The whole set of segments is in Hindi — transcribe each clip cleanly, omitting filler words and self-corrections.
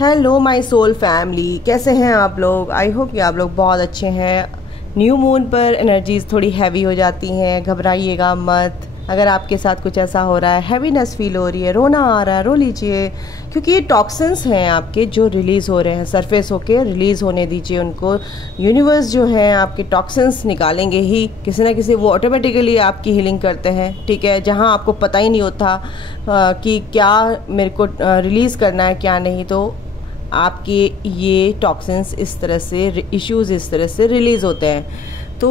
हेलो माय सोल फैमिली, कैसे हैं आप लोग। आई होप कि आप लोग बहुत अच्छे हैं। न्यू मून पर एनर्जीज थोड़ी हैवी हो जाती हैं, घबराइएगा मत। अगर आपके साथ कुछ ऐसा हो रहा है, हैवीनेस फील हो रही है, रोना आ रहा है, रो लीजिए, क्योंकि ये टॉक्सिन्स हैं आपके जो रिलीज़ हो रहे हैं, सरफेस होके रिलीज़ होने दीजिए उनको। यूनिवर्स जो है आपके टॉक्सिन्स निकालेंगे ही किसी ना किसी, वो ऑटोमेटिकली आपकी हीलिंग करते हैं। ठीक है, जहाँ आपको पता ही नहीं होता कि क्या मेरे को रिलीज़ करना है क्या नहीं, तो आपके ये टॉक्सिन्स इस तरह से, इश्यूज़ इस तरह से रिलीज़ होते हैं। तो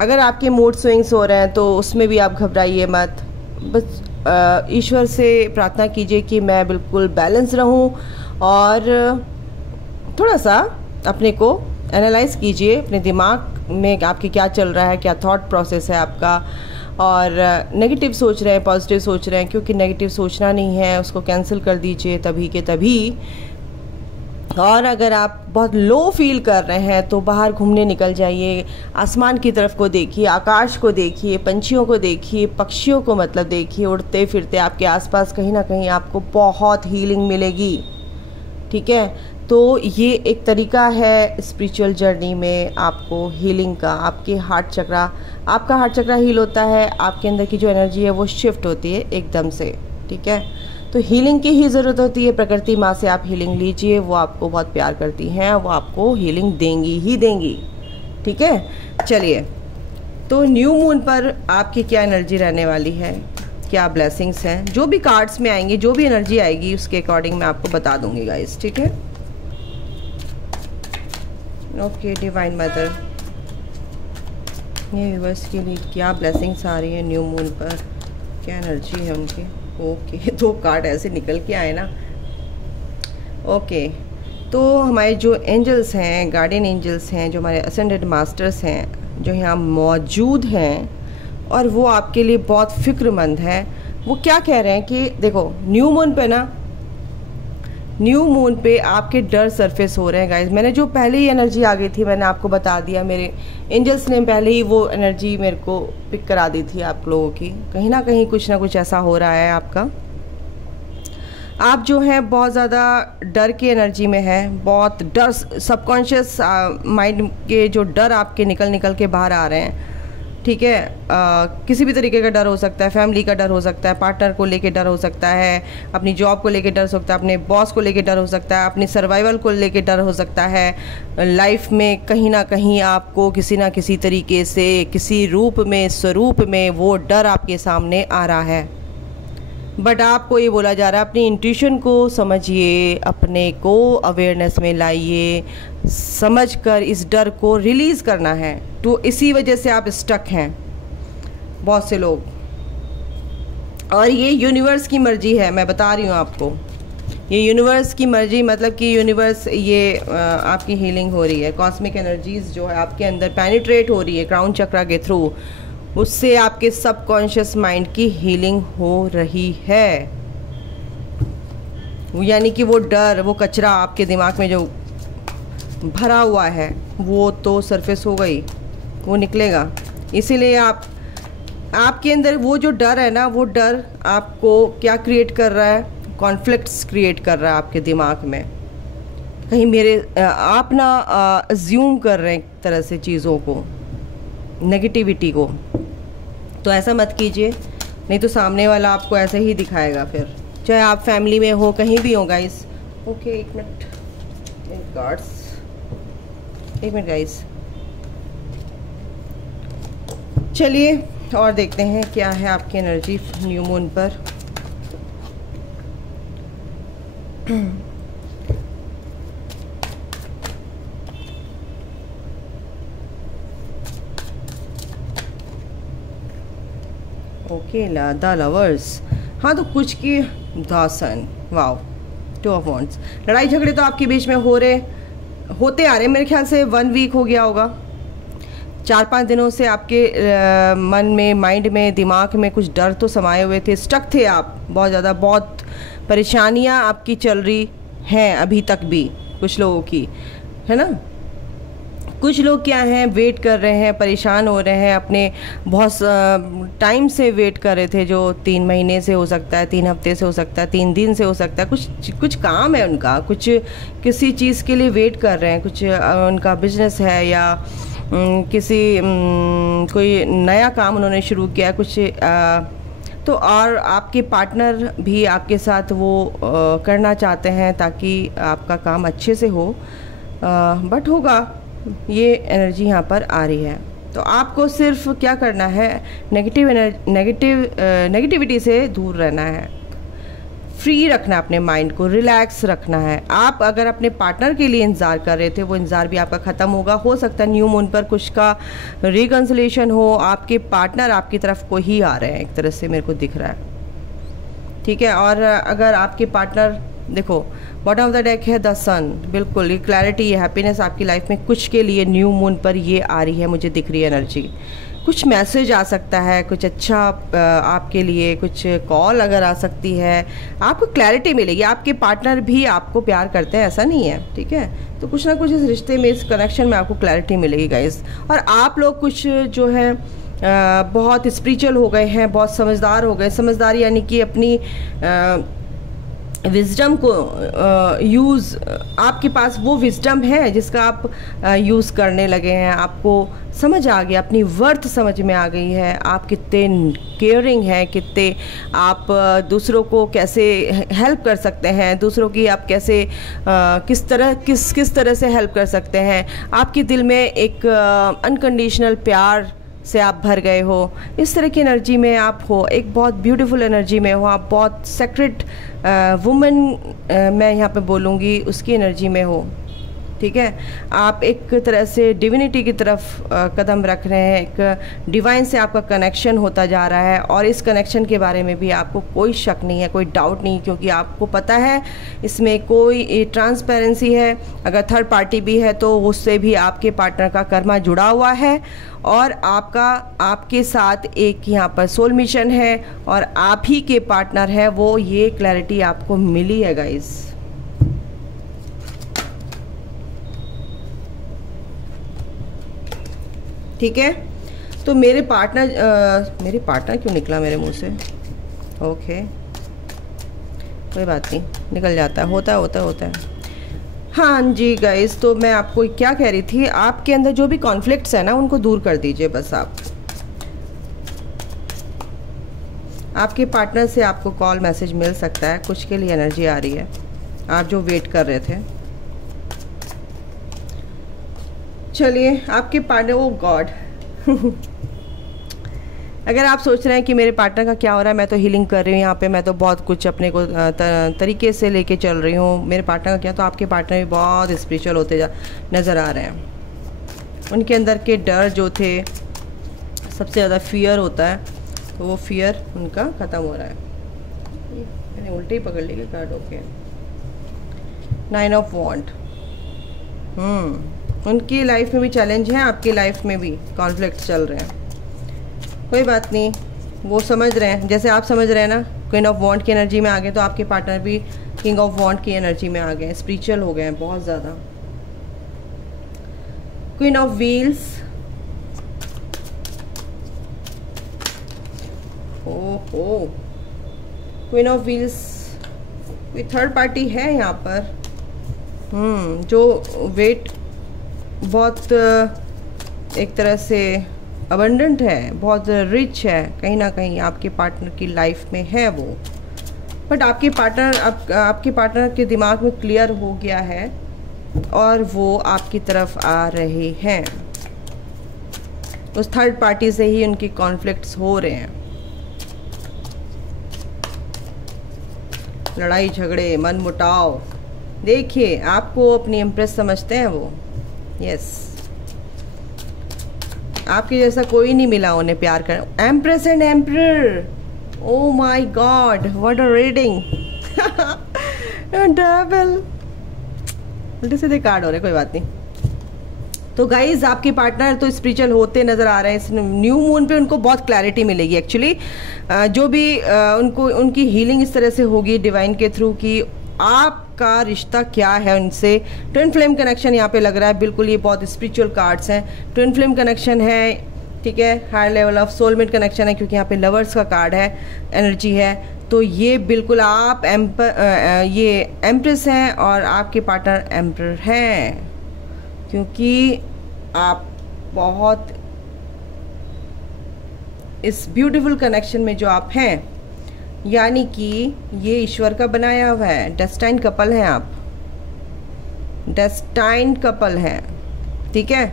अगर आपके मूड स्विंग्स हो रहे हैं तो उसमें भी आप घबराइए मत। बस ईश्वर से प्रार्थना कीजिए कि मैं बिल्कुल बैलेंस रहूं, और थोड़ा सा अपने को एनालाइज कीजिए, अपने दिमाग में आपके क्या चल रहा है, क्या थॉट प्रोसेस है आपका। और नेगेटिव सोच रहे हैं, पॉजिटिव सोच रहे हैं, क्योंकि नेगेटिव सोचना नहीं है, उसको कैंसिल कर दीजिए तभी के तभी। और अगर आप बहुत लो फील कर रहे हैं तो बाहर घूमने निकल जाइए, आसमान की तरफ को देखिए, आकाश को देखिए, पंछियों को देखिए, पक्षियों को मतलब देखिए, उड़ते फिरते आपके आसपास कहीं ना कहीं आपको बहुत हीलिंग मिलेगी। ठीक है, तो ये एक तरीका है स्पिरिचुअल जर्नी में आपको हीलिंग का। आपके आपका हार्ट चक्रा हील होता है, आपके अंदर की जो एनर्जी है वो शिफ्ट होती है एकदम से। ठीक है, तो हीलिंग की ही ज़रूरत होती है। प्रकृति माँ से आप हीलिंग लीजिए, वो आपको बहुत प्यार करती हैं, वो आपको हीलिंग देंगी ही देंगी। ठीक है, चलिए, तो न्यू मून पर आपकी क्या एनर्जी रहने वाली है, क्या ब्लेसिंग्स हैं, जो भी कार्ड्स में आएंगी, जो भी एनर्जी आएगी उसके अकॉर्डिंग मैं आपको बता दूंगी गाइस। ठीक है, ओके डिवाइन मदर, ये यूनिवर्स के लिए क्या ब्लेसिंग्स आ रही है न्यू मून पर, क्या एनर्जी है उनकी। ओके दो कार्ड ऐसे निकल के आए ना। ओके, तो हमारे जो एंजल्स हैं, गार्डियन एंजल्स हैं, जो हमारे असेंडेड मास्टर्स हैं, जो यहाँ मौजूद हैं और वो आपके लिए बहुत फिक्रमंद है। वो क्या कह रहे हैं कि देखो, न्यू मून पे आपके डर सरफेस हो रहे हैं गाइज। मैंने जो पहले ही एनर्जी आ गई थी, मैंने आपको बता दिया, मेरे एंजल्स ने पहले ही वो एनर्जी मेरे को पिक करा दी थी आप लोगों की। कहीं ना कहीं कुछ ना कुछ ऐसा हो रहा है आपका। आप जो है बहुत ज़्यादा डर की एनर्जी में है, बहुत डर, सबकॉन्शियस माइंड के जो डर आपके निकल के बाहर आ रहे हैं। ठीक है, किसी भी तरीके का डर हो सकता है, फैमिली का डर हो सकता है, पार्टनर को लेके डर हो सकता है, अपनी जॉब को लेके डर हो सकता है, अपने बॉस को लेके डर हो सकता है, अपनी सर्वाइवल को लेके डर हो सकता है। लाइफ में कहीं ना कहीं आपको किसी ना किसी तरीके से, किसी रूप में, स्वरूप में वो डर आपके सामने आ रहा है। बट आपको ये बोला जा रहा है अपनी इंट्यूशन को समझिए, अपने को अवेयरनेस में लाइए, समझकर इस डर को रिलीज़ करना है। तो इसी वजह से आप स्टक हैं बहुत से लोग, और ये यूनिवर्स की मर्जी है, मैं बता रही हूँ आपको। ये यूनिवर्स की मर्जी मतलब कि यूनिवर्स, ये आपकी हीलिंग हो रही है, कॉस्मिक एनर्जीज जो है आपके अंदर पेनिट्रेट हो रही है क्राउन चक्रा के थ्रू, उससे आपके सबकॉन्शियस माइंड की हीलिंग हो रही है। यानी कि वो डर, वो कचरा आपके दिमाग में जो भरा हुआ है वो तो सरफेस हो गई, वो निकलेगा। इसीलिए आपके अंदर वो जो डर है ना, वो डर आपको क्या क्रिएट कर रहा है, कॉन्फ्लिक्ट्स क्रिएट कर रहा है आपके दिमाग में। कहीं आप ना अज्यूम कर रहे हैं एक तरह से चीज़ों को, नेगेटिविटी को। तो ऐसा मत कीजिए, नहीं तो सामने वाला आपको ऐसे ही दिखाएगा फिर, चाहे आप फैमिली में हो, कहीं भी हो गाइस। ओके, एक मिनट गाइस, चलिए और देखते हैं क्या है आपकी एनर्जी न्यू मून पर। ओके, द लवर्स, हाँ तो कुछ की दासन, वाओ, टू ऑफ वॉन्ड्स। लड़ाई झगड़े तो आपके बीच में होते आ रहे, मेरे ख्याल से 1 वीक हो गया होगा, 4-5 दिनों से आपके मन में, माइंड में, दिमाग में कुछ डर तो समाये हुए थे, स्टक थे आप बहुत ज़्यादा, बहुत परेशानियां आपकी चल रही हैं अभी तक भी, कुछ लोगों की, है ना। कुछ लोग क्या हैं, वेट कर रहे हैं, परेशान हो रहे हैं, अपने बहुत टाइम से वेट कर रहे थे, जो 3 महीने से हो सकता है, 3 हफ्ते से हो सकता है, 3 दिन से हो सकता है, कुछ काम है उनका, कुछ किसी चीज़ के लिए वेट कर रहे हैं, कुछ उनका बिजनेस है या किसी कोई नया काम उन्होंने शुरू किया कुछ तो और आपके पार्टनर भी आपके साथ वो करना चाहते हैं ताकि आपका काम अच्छे से हो, बट होगा, ये एनर्जी यहाँ पर आ रही है। तो आपको सिर्फ क्या करना है, नेगेटिविटी से दूर रहना है, फ्री रखना अपने माइंड को, रिलैक्स रखना है। आप अगर अपने पार्टनर के लिए इंतज़ार कर रहे थे, वो इंतज़ार भी आपका ख़त्म होगा। हो सकता है न्यू मून पर कुछ का रिकन्सिलेशन हो, आपके पार्टनर आपकी तरफ को ही आ रहे हैं, एक तरह से मेरे को दिख रहा है, ठीक है। और अगर आपके पार्टनर, देखो बॉटम ऑफ द डेक है द सन, बिल्कुल ये क्लैरिटी, ये हैप्पीनेस आपकी लाइफ में कुछ के लिए न्यू मून पर ये आ रही है, मुझे दिख रही है एनर्जी। कुछ मैसेज आ सकता है, कुछ अच्छा आपके लिए, कुछ कॉल अगर आ सकती है, आपको क्लैरिटी मिलेगी। आपके पार्टनर भी आपको प्यार करते हैं, ऐसा नहीं है, ठीक है। तो कुछ ना कुछ इस रिश्ते में, इस कनेक्शन में आपको क्लैरिटी मिलेगी गाइस। और आप लोग कुछ जो है बहुत स्पिरिचुअल हो गए हैं, बहुत समझदार हो गए। समझदार यानी कि अपनी विजडम को यूज़, आपके पास वो विजडम है जिसका आप यूज़ करने लगे हैं। आपको समझ आ गया, अपनी वर्थ समझ में आ गई है, आप कितने केयरिंग हैं, कितने आप दूसरों को कैसे हेल्प कर सकते हैं, दूसरों की आप कैसे किस तरह से हेल्प कर सकते हैं। आपके दिल में एक अनकंडीशनल प्यार से आप भर गए हो, इस तरह की एनर्जी में आप हो, एक बहुत ब्यूटीफुल एनर्जी में हो, आप बहुत सेक्रेट वुमन मैं यहाँ पे बोलूँगी उसकी एनर्जी में हो, ठीक है। आप एक तरह से डिविनिटी की तरफ कदम रख रहे हैं, एक डिवाइन से आपका कनेक्शन होता जा रहा है। और इस कनेक्शन के बारे में भी आपको कोई शक नहीं है, कोई डाउट नहीं, क्योंकि आपको पता है इसमें कोई ट्रांसपेरेंसी है। अगर थर्ड पार्टी भी है तो उससे भी आपके पार्टनर का कर्मा जुड़ा हुआ है, और आपके साथ एक यहाँ पर सोल मिशन है, और आप ही के पार्टनर है वो, ये क्लैरिटी आपको मिली है गाइस। ठीक है। तो मेरे पार्टनर क्यों निकला मेरे मुंह से, ओके कोई बात नहीं, निकल जाता है, होता है। हाँ जी गाइस, तो मैं आपको क्या कह रही थी, आपके अंदर जो भी कॉन्फ्लिक्ट्स है ना, उनको दूर कर दीजिए बस आप। आपके पार्टनर से आपको कॉल मैसेज मिल सकता है, कुछ के लिए एनर्जी आ रही है, आप जो वेट कर रहे थे। चलिए आपके पार्टनर, ओ गॉड अगर आप सोच रहे हैं कि मेरे पार्टनर का क्या हो रहा है, मैं तो हीलिंग कर रही हूँ यहाँ पे, मैं तो बहुत कुछ अपने को तरीके से लेके चल रही हूँ, मेरे पार्टनर का क्या, तो आपके पार्टनर भी बहुत स्पिरिचुअल होते नज़र आ रहे हैं। उनके अंदर के डर जो थे, सबसे ज़्यादा फियर होता है, तो वो फियर उनका ख़त्म हो रहा है। मैंने उल्टे ही पकड़ लिया कार्ड, ओके। 9 ऑफ वॉन्ड, उनकी लाइफ में भी चैलेंज है, आपकी लाइफ में भी कॉन्फ्लिक्ट चल रहे हैं, कोई बात नहीं, वो समझ रहे हैं, जैसे आप समझ रहे हैं ना। क्वीन ऑफ वॉन्ड की एनर्जी में आ गए, तो आपके पार्टनर भी किंग ऑफ वॉन्ड की एनर्जी में आ गए, स्पिरिचुअल हो गए हैं बहुत ज़्यादा। क्वीन ऑफ व्हील्स, ओहो, क्वीन ऑफ व्हील्स, कोई थर्ड पार्टी है यहाँ पर, जो वेट बहुत एक तरह से अबंडेंट है, बहुत रिच है, कहीं ना कहीं आपके पार्टनर की लाइफ में है वो, बट आपके पार्टनर के दिमाग में क्लियर हो गया है और वो आपकी तरफ आ रहे हैं। उस थर्ड पार्टी से ही उनकी कॉन्फ्लिक्ट्स हो रहे हैं, लड़ाई झगड़े, मन मुटाव। देखिए आपको अपनी इम्प्रेस समझते हैं वो, यस, आपके जैसा कोई नहीं मिला उन्हें प्यार कर। Empress and emperor, oh my God, what a reading devil, उल्टे सीधे कार्ड हो रहे, कोई बात नहीं। तो गाइज आपके पार्टनर तो स्पिरिचुअल होते नज़र आ रहे हैं, इस न्यू मून पे उनको बहुत क्लैरिटी मिलेगी। एक्चुअली जो भी उनकी हीलिंग इस तरह से होगी डिवाइन के थ्रू कि आप आपका रिश्ता क्या है उनसे। ट्विन फ्लेम कनेक्शन यहाँ पे लग रहा है, बिल्कुल ये बहुत स्पिरिचुअल कार्ड्स हैं। ट्विन फ्लेम कनेक्शन है, ठीक है, higher level of soulmate connection है, क्योंकि यहाँ पे लवर्स का कार्ड है, एनर्जी है। तो ये बिल्कुल आप ये एम्प्रेस हैं और आपके पार्टनर एम्परर हैं, क्योंकि आप बहुत इस ब्यूटीफुल कनेक्शन में जो आप हैं, यानी कि ये ईश्वर का बनाया हुआ है, डेस्टाइन कपल हैं आप, डेस्टाइन कपल हैं, ठीक है।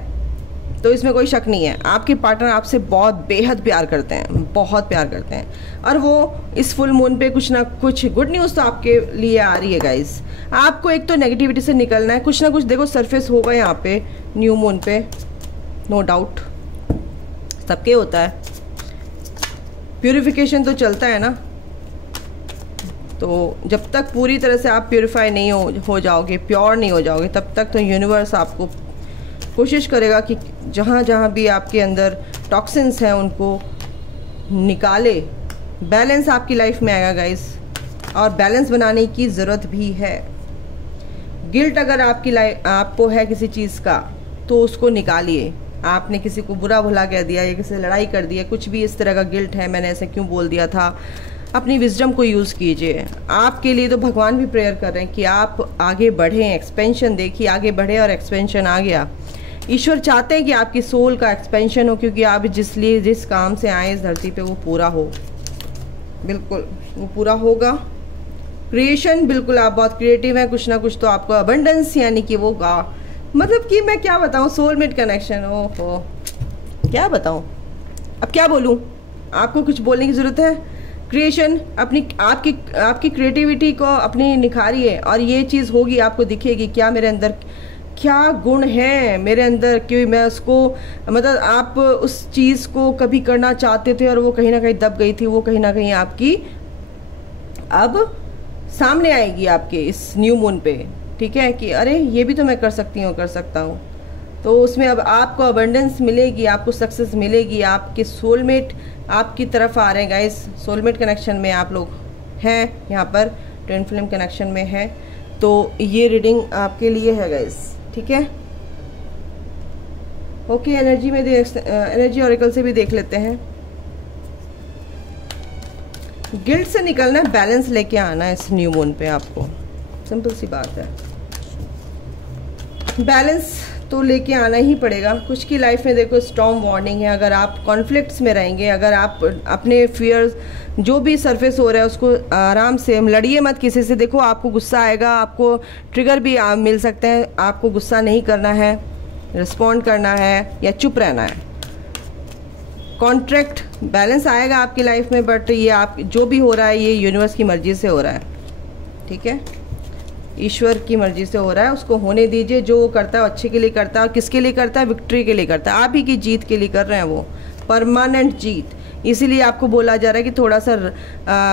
तो इसमें कोई शक नहीं है, आपके पार्टनर आपसे बहुत बेहद प्यार करते हैं, बहुत प्यार करते हैं, और वो इस फुल मून पे कुछ ना कुछ गुड न्यूज़ तो आपके लिए आ रही है गाइस। आपको एक तो नेगेटिविटी से निकलना है, कुछ ना कुछ देखो सरफेस होगा यहाँ पे न्यू मून पे, नो डाउट, सबके होता है, प्यूरिफिकेशन तो चलता है ना। तो जब तक पूरी तरह से आप प्यूरिफाई नहीं हो जाओगे, प्योर नहीं हो जाओगे, तब तक तो यूनिवर्स आपको कोशिश करेगा कि जहाँ जहाँ भी आपके अंदर टॉक्सिन्स हैं उनको निकाले। बैलेंस आपकी लाइफ में आएगा गाइस, और बैलेंस बनाने की ज़रूरत भी है। गिल्ट अगर आपकी आपको है किसी चीज़ का, तो उसको निकालिए। आपने किसी को बुरा भला कह दिया या किसी से लड़ाई कर दिया, कुछ भी इस तरह का गिल्ट है, मैंने ऐसे क्यों बोल दिया था, अपनी विजडम को यूज़ कीजिए। आपके लिए तो भगवान भी प्रेयर कर रहे हैं कि आप आगे बढ़ें, एक्सपेंशन देखिए, आगे बढ़े और एक्सपेंशन आ गया। ईश्वर चाहते हैं कि आपकी सोल का एक्सपेंशन हो, क्योंकि आप जिस काम से आए इस धरती पे वो पूरा हो, बिल्कुल वो पूरा होगा। क्रिएशन, बिल्कुल आप बहुत क्रिएटिव हैं, कुछ ना कुछ तो आपको अबंडेंस, यानी कि वो मतलब कि मैं क्या बताऊँ, सोलमेट कनेक्शन, ओहो क्या बताऊँ, अब क्या बोलूँ, आपको कुछ बोलने की ज़रूरत है। क्रिएशन, आपकी क्रिएटिविटी को अपनी निखारिए, और ये चीज़ होगी, आपको दिखेगी क्या मेरे अंदर क्या गुण है मेरे अंदर, कि मैं उसको मतलब आप उस चीज़ को कभी करना चाहते थे और वो कहीं ना कहीं दब गई थी, वो कहीं ना कहीं आपकी अब सामने आएगी आपके इस न्यू मून पे, ठीक है, कि अरे ये भी तो मैं कर सकती हूँ, कर सकता हूँ। तो उसमें अब आपको अबंडेंस मिलेगी, आपको सक्सेस मिलेगी, आपके सोलमेट आपकी तरफ आ रहे हैं गाइस। सोलमेट कनेक्शन में आप लोग हैं, यहाँ पर ट्विन फ्लेम कनेक्शन में है, तो ये रीडिंग आपके लिए है गाइस, ठीक है। ओके, एनर्जी ऑरेकल से भी देख लेते हैं। गिल्ट से निकलना है, बैलेंस लेके आना है इस न्यू मून पे, आपको सिंपल सी बात है, बैलेंस तो लेके आना ही पड़ेगा। कुछ की लाइफ में देखो स्टॉर्म वार्निंग है, अगर आप कॉन्फ्लिक्ट्स में रहेंगे, अगर आप अपने फियर्स जो भी सरफेस हो रहा है उसको आराम से, लड़िए मत किसी से। देखो आपको गुस्सा आएगा, आपको ट्रिगर भी मिल सकते हैं, आपको गुस्सा नहीं करना है, रिस्पॉन्ड करना है या चुप रहना है। कॉन्ट्रैक्ट बैलेंस आएगा आपकी लाइफ में, बट ये आप जो भी हो रहा है ये यूनिवर्स की मर्जी से हो रहा है, ठीक है, ईश्वर की मर्जी से हो रहा है, उसको होने दीजिए। जो वो करता है अच्छे के लिए करता है, और किसके लिए करता है, विक्ट्री के लिए करता है, आप ही की जीत के लिए कर रहे हैं, वो परमानेंट जीत। इसीलिए आपको बोला जा रहा है कि थोड़ा सा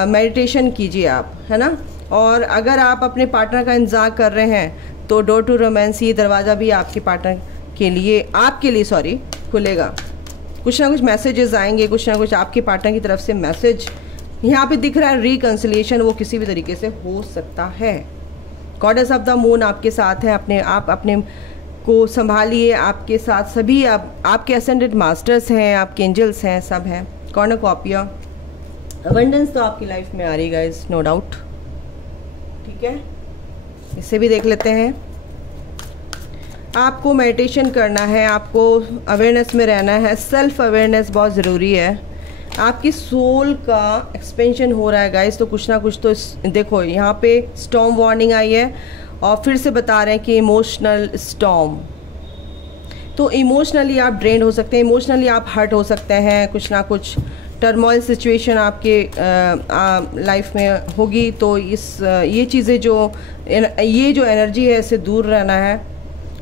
मेडिटेशन कीजिए आप, है ना। और अगर आप अपने पार्टनर का इंतजार कर रहे हैं तो डोर टू रोमांस, ये दरवाज़ा भी आपके पार्टनर के लिए, आपके लिए सॉरी, खुलेगा। कुछ ना कुछ मैसेजेस आएंगे, कुछ ना कुछ आपके पार्टनर की तरफ से मैसेज यहाँ पे दिख रहा है। रिकंसिलिएशन वो किसी भी तरीके से हो सकता है। गॉडेस ऑफ द मून आपके साथ है, अपने को संभालिए, आपके साथ सभी आपके असेंडेड मास्टर्स हैं, आपके एंजल्स हैं, सब हैं। कॉर्नोकॉपिया, अबंडेंस तो आपकी लाइफ में आ रही गाइस, नो डाउट, ठीक है। इसे भी देख लेते हैं। आपको मेडिटेशन करना है, आपको अवेयरनेस में रहना है, सेल्फ अवेयरनेस बहुत ज़रूरी है। आपकी सोल का एक्सपेंशन हो रहा है गाइस, तो कुछ ना कुछ तो देखो यहाँ पे स्टॉर्म वार्निंग आई है, और फिर से बता रहे हैं कि इमोशनल स्टॉर्म, तो इमोशनली आप ड्रेन हो सकते हैं, इमोशनली आप हर्ट हो सकते हैं, कुछ ना कुछ टर्मोइल सिचुएशन आपके लाइफ में होगी। तो ये चीज़ें ये जो एनर्जी है इससे दूर रहना है,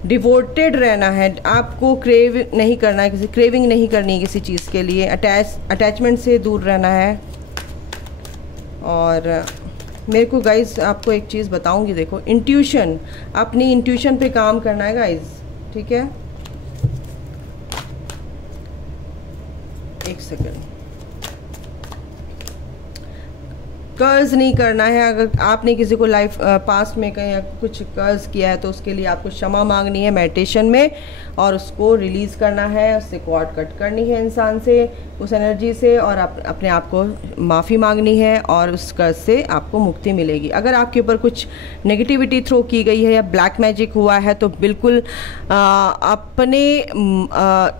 डिवोटेड रहना है, आपको क्रेविंग नहीं करनी है किसी चीज़ के लिए, अटैचमेंट से दूर रहना है। और मेरे को गाइज आपको एक चीज़ बताऊंगी, देखो इंट्यूशन, अपनी इंट्यूशन पे काम करना है गाइज, ठीक है। एक सेकेंड, कर्ज नहीं करना है। अगर आपने किसी को लाइफ पास्ट में कहीं कुछ कर्ज किया है तो उसके लिए आपको क्षमा मांगनी है मेडिटेशन में, और उसको रिलीज़ करना है, उससे कॉर्ड कट करनी है इंसान से, उस एनर्जी से, और अपने आप को माफ़ी मांगनी है और उस कर्ज से आपको मुक्ति मिलेगी। अगर आपके ऊपर कुछ नेगेटिविटी थ्रो की गई है या ब्लैक मैजिक हुआ है तो बिल्कुल अपने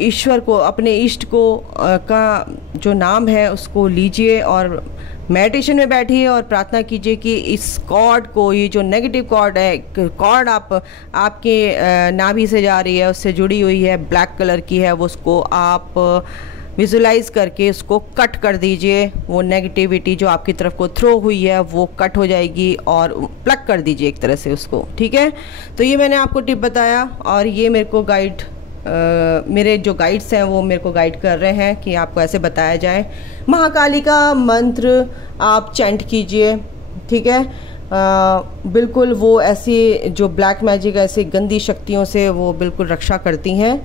ईश्वर को, अपने इष्ट को का जो नाम है उसको लीजिए और मेडिटेशन में बैठिए और प्रार्थना कीजिए कि इस कॉर्ड को, ये जो नेगेटिव कॉर्ड है, कॉर्ड आपके नाभि से जा रही है, उससे जुड़ी हुई है, ब्लैक कलर की है, वो उसको आप विजुलाइज करके उसको कट कर दीजिए। वो नेगेटिविटी जो आपकी तरफ को थ्रो हुई है वो कट हो जाएगी और प्लग कर दीजिए एक तरह से उसको, ठीक है। तो ये मैंने आपको टिप बताया और ये मेरे को मेरे जो गाइड्स हैं वो मेरे को गाइड कर रहे हैं कि आपको ऐसे बताया जाए। महाकाली का मंत्र आप चैंट कीजिए, ठीक है। बिल्कुल वो ऐसी जो ब्लैक मैजिक, ऐसी गंदी शक्तियों से वो बिल्कुल रक्षा करती हैं।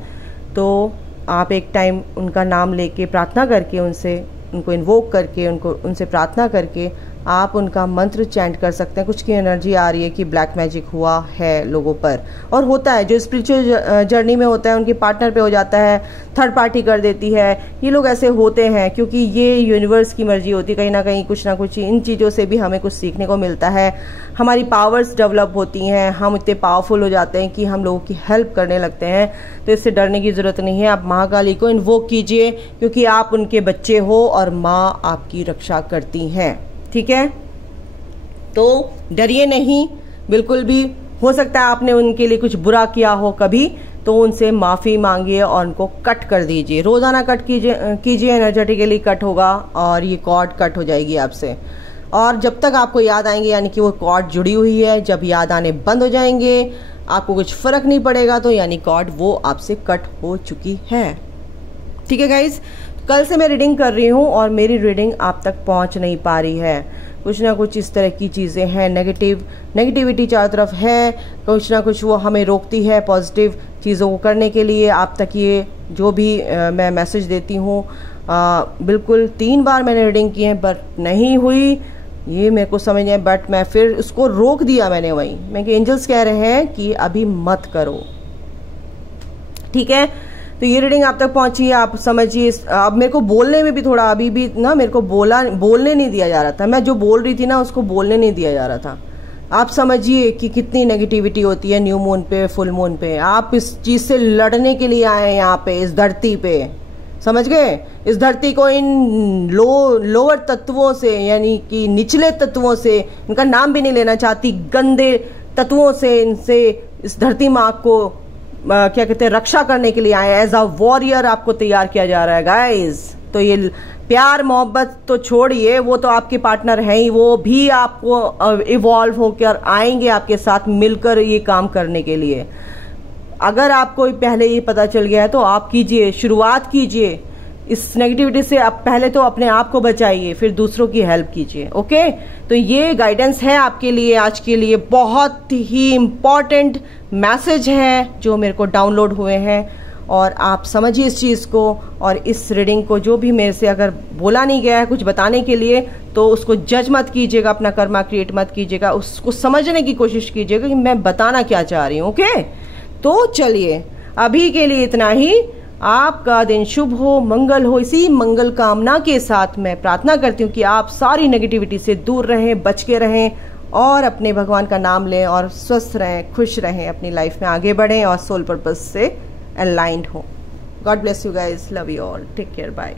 तो आप एक टाइम उनका नाम लेके प्रार्थना करके उनको इन्वोक करके उनसे प्रार्थना करके आप उनका मंत्र चैंट कर सकते हैं। कुछ की एनर्जी आ रही है कि ब्लैक मैजिक हुआ है लोगों पर, और होता है, जो स्पिरिचुअल जर्नी में होता है उनके पार्टनर पे हो जाता है, थर्ड पार्टी कर देती है। ये लोग ऐसे होते हैं क्योंकि ये यूनिवर्स की मर्जी होती है। कहीं ना कहीं कुछ ना कुछ इन चीज़ों से भी हमें कुछ सीखने को मिलता है। हमारी पावर्स डेवलप होती हैं, हम इतने पावरफुल हो जाते हैं कि हम लोगों की हेल्प करने लगते हैं। तो इससे डरने की ज़रूरत नहीं है। आप महाकाली को इन्वोक कीजिए क्योंकि आप उनके बच्चे हो और माँ आपकी रक्षा करती हैं, ठीक है। तो डरिए नहीं बिल्कुल भी। हो सकता है आपने उनके लिए कुछ बुरा किया हो कभी, तो उनसे माफ़ी मांगिए और उनको कट कर दीजिए। रोज़ाना कट कीजिए, एनर्जेटिकली कट होगा और ये कॉर्ड कट हो जाएगी आपसे। और जब तक आपको याद आएंगे, यानी कि वो कॉर्ड जुड़ी हुई है, जब याद आने बंद हो जाएंगे आपको कुछ फ़र्क नहीं पड़ेगा, तो यानी कॉर्ड वो आपसे कट हो चुकी है, ठीक है गाइज। कल से मैं रीडिंग कर रही हूँ और मेरी रीडिंग आप तक पहुँच नहीं पा रही है। कुछ ना कुछ इस तरह की चीज़ें हैं, नेगेटिविटी चारों तरफ है, कुछ ना कुछ वो हमें रोकती है पॉजिटिव चीज़ों को करने के लिए। आप तक ये जो भी मैं मैसेज देती हूँ, बिल्कुल 3 बार मैंने रीडिंग की है बट नहीं हुई, ये मेरे को समझ नहीं है। बट मैं फिर उसको रोक दिया मैंने वहीं। मैं कि एंजल्स कह रहे हैं कि अभी मत करो, ठीक है। तो ये रीडिंग आप तक पहुंची है, आप समझिए। अब मेरे को बोलने में भी थोड़ा, अभी भी ना मेरे को बोलने नहीं दिया जा रहा था। मैं जो बोल रही थी ना उसको बोलने नहीं दिया जा रहा था। आप समझिए कि कितनी नेगेटिविटी होती है न्यू मून पे, फुल मून पे। आप इस चीज़ से लड़ने के लिए आए हैं यहाँ पे, इस धरती पे, समझ गए। इस धरती को इन लोअर तत्वों से, यानी कि निचले तत्वों से, इनका नाम भी नहीं लेना चाहती, गंदे तत्वों से, इनसे इस धरती माँ को क्या कहते हैं, रक्षा करने के लिए आए। एज अ वॉरियर आपको तैयार किया जा रहा है गाइस। तो ये प्यार मोहब्बत तो छोड़िए, वो तो आपके पार्टनर हैं ही, वो भी आपको इवॉल्व होकर आएंगे आपके साथ मिलकर ये काम करने के लिए। अगर आपको पहले ये पता चल गया है तो आप कीजिए, शुरुआत कीजिए इस नेगेटिविटी से। आप पहले तो अपने आप को बचाइए, फिर दूसरों की हेल्प कीजिए, ओके। तो ये गाइडेंस है आपके लिए आज के लिए, बहुत ही इम्पॉर्टेंट मैसेज है जो मेरे को डाउनलोड हुए हैं। और आप समझिए इस चीज़ को, और इस रीडिंग को जो भी मेरे से अगर बोला नहीं गया है कुछ बताने के लिए, तो उसको जज मत कीजिएगा, अपना कर्मा क्रिएट मत कीजिएगा, उसको समझने की कोशिश कीजिएगा कि मैं बताना क्या चाह रही हूँ, ओके। तो चलिए अभी के लिए इतना ही। आपका दिन शुभ हो, मंगल हो। इसी मंगल कामना के साथ मैं प्रार्थना करती हूँ कि आप सारी नेगेटिविटी से दूर रहें, बच के रहें और अपने भगवान का नाम लें और स्वस्थ रहें, खुश रहें, अपनी लाइफ में आगे बढ़ें और सोल पर्पस से अलाइंड हो। God bless you guys, love you all, take care, bye.